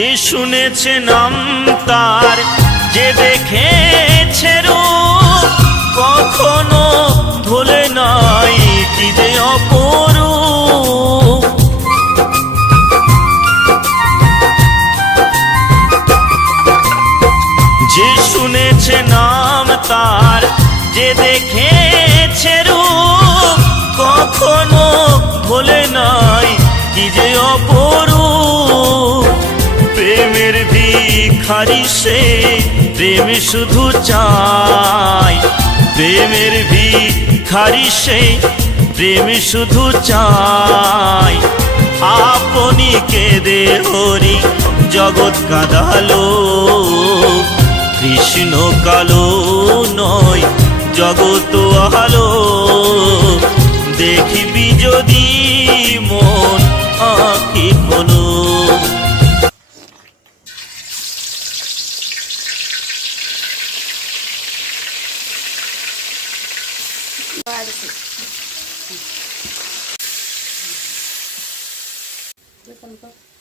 যে শুনেছে নাম তার, যে দেখেছে রূপ, কখনো ভোলে নাই কি যে অপরূপ। যে শুনেছে নাম তার, যে দেখেছে রূপ, কখনো ভোলে নাই কি যে অপরূপ। প্রেমের ভিখারি সে, প্রেম শুধু চায়। প্রেমের ভিখারি সে, প্রেম শুধু চায়। আপনি কেঁদে হরি জগৎ কাঁদালো, কৃষ্ণ কালো নয় জগৎ আলো। দেখিবি যদি মন আঁখি খোলো। Betul.